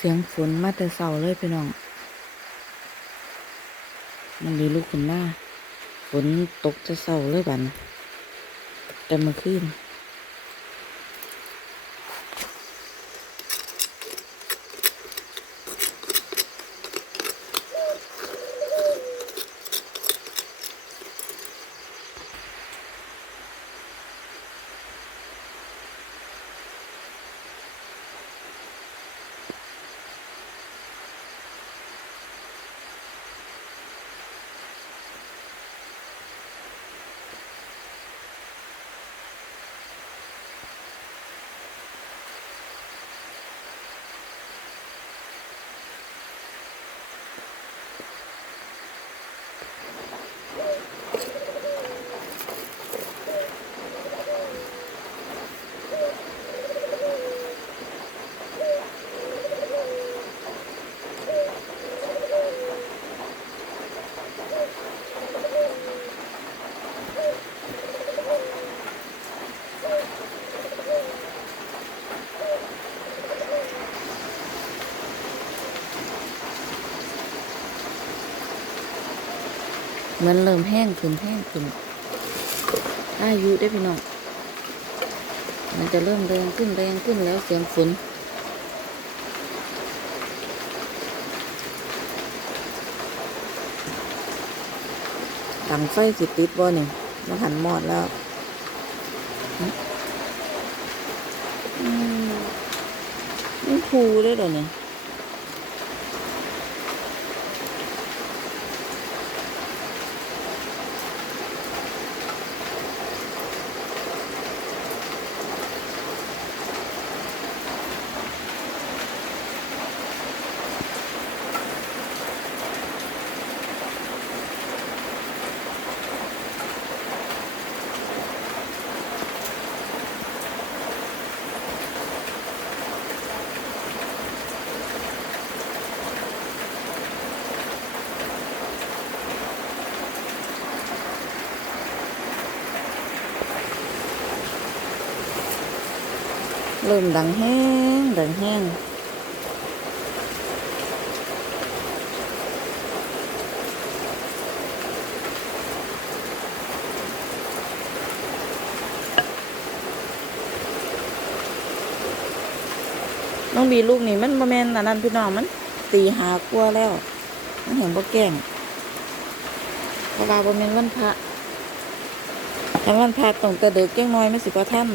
เสียงฝนมาแต่เสาเลยพี่น้อง มันดีลูกขึ้นมาฝนตกจะเสาเลยบันแต่มาขึ้น มันเริ่มแห้งขึ้นแห้งขึ้นอายุได้พี่น้องมันจะเริ่มแรงขึ้นแรงขึ้นแล้วเสียงฝนดังไฟสิติดบ่นี่มันหันหมอดแล้วอืมนี่ครูได้เหรอเนี่ย เริ่มดังแห้งดังแห้งน้องบีลูกนี่มันบ่แมนอันนั้นพี่น้องมัน ตีหากลัวแล้ว มันเห็นบ่แกล้งเพราะว่าบ่แมนวันพระถ้าวันพระต้องแต่เด็กแก้งน้อยไม่สิบ่ทัน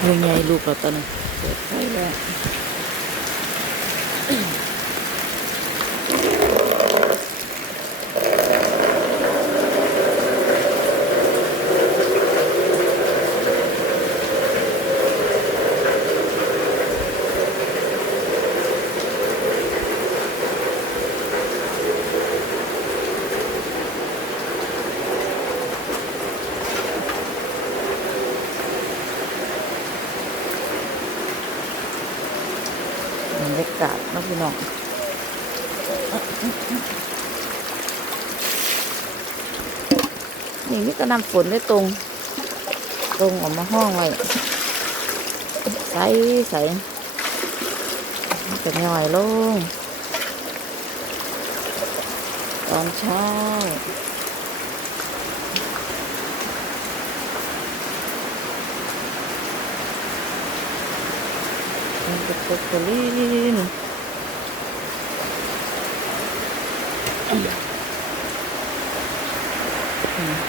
เฮ้ยไงลูกเราตอนนี้เปิดไฟแล้ว รยากาศนะพี่น้องนี่มิตรนำฝนได้ตรง ตรงออกมาห้องไว้ใสใสจะย่อยลงตอนเช้า มันจะต กกลีน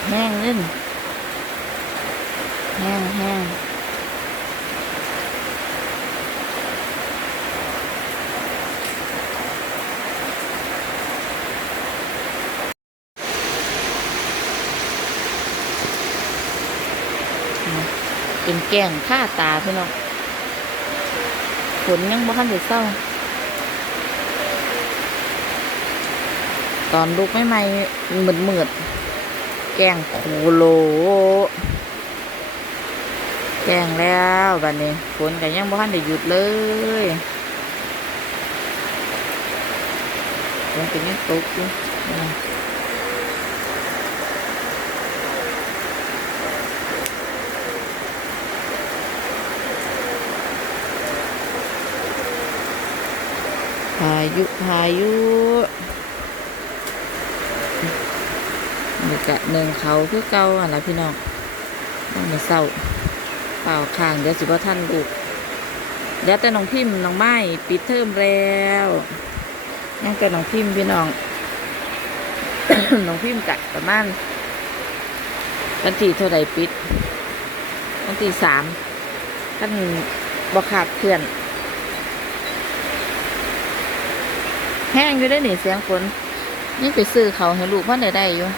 แห้งเล่นแห้งแห้งเป็นแกงข้าตาพี่น้อง ฝนยังบ่ทันได้เศร้า ตอนลูกไม่ไม่เหมือนเหมือดแกงโคโล แกงแล้วบัดนี้ฝนก็ยังบ่ทันได้หยุดเลยฝนก็ยังตกอยู่อืมพา ยุพายุนี่กะหนึ่งเขาคือเก่าอะล่ะพี่น้องต้องมาเศร้าเปล่าข้างเดี๋ยวสิบ่าท่านลูกเดี๋ยวแต่น้องพิมพ์น้องไม้ปิดเทอมแล้วยังแต่น้องพิมพ์พี่น้องน้องพิมพ์กะประมาณวันที่เท่าใดปิดวันที่สามท่านบอขาดเพื่อน แห้งอยู่ได้หนิเสียงฝนนี่ไปซื้อเขาให้ลูกพ่อได้ได้อยู่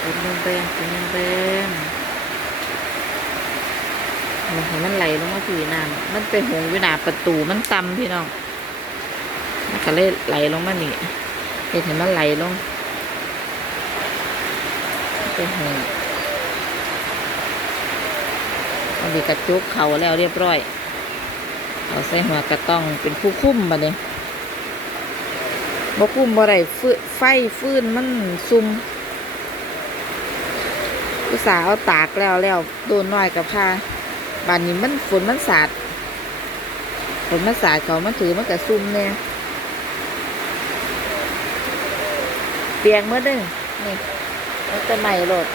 เป็นแรงเป็นแรงๆโอ้โหมันไหลลงมาผีน้ำมันเป็นหงวินาประตูมันต่ำพี่น้อง ก็เลยไหลลงมานี่เห็นมันไหลลงเป็นหงอันนี้กระจุกเขาแล้วเรียบร้อย เอาใส่หัวกระต้องเป็นผู้คุ้มมาเนี่ยบ่คุ้มบ่ได้ฟืไฟฟื้นมันซุ่มอุตสาห์เอาตากแล้วแล้วโดนน้อยกับผ้าบานนี้มันฝนมันสาดฝนมันสาดเขามันถือมันกระซุ่มเนี่ย เปียงเมื่อเด้งนี่มันจะใหม่โหลด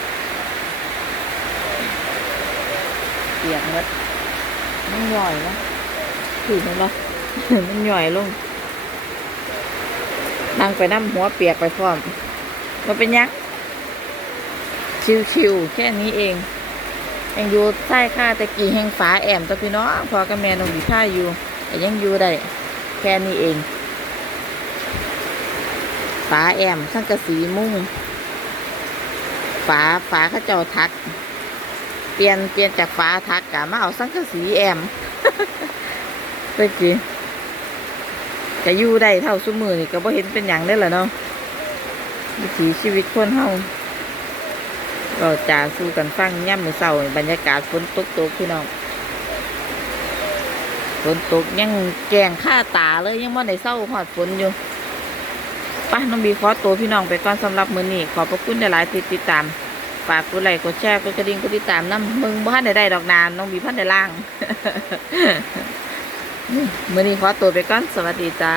เปียกเมื่อมันหย่อยนะถือมันเนาะมันหย่อยลงนั่งไปน้ำหัวเปียกไปพร้อมมันเป็นยังชิวๆแค่นี้เองยังอยู่ใต้ค่าตะกี้แห่งฟ้าแอมตัวพี่น้องพอกับแมนองอยู่ท่าอยู่ยังอยู่ได้แค่นี้เองาแอมทั้งกระสีมุ่งฟ้าฟ้าข้าเจ้าทัก เปลี่ยนเปลี่ยนจากฟ้าทักกะมาเอาสังกะสีแอมตะกี้จะอยู่ได้เท่าสมือนี่ก็บ่เห็นเป็นอย่างได้อละเนาะวิถีชีวิตคนเฮาก็จะสู้กันฟังย่ำมือเศร้าบรรยากาศฝนตกตกพี่น้องฝนตกยังแกงข้าตาเลยยังว่าในเศร้าหอดฝนอยู่ ป้าน้องบีขอตัวพี่น้องไปก่อนสำหรับมือนี้ขอบพระคุณหลายๆที่ติดตามฝากกดไลค์กดแชร์กดกระดิ่งกดติดตามน้ำมึงบ้านได้ได้ดอกนานน้องบีพันได้ล่างมือนี้ขอตัวไปก่อนสวัสดีจ้า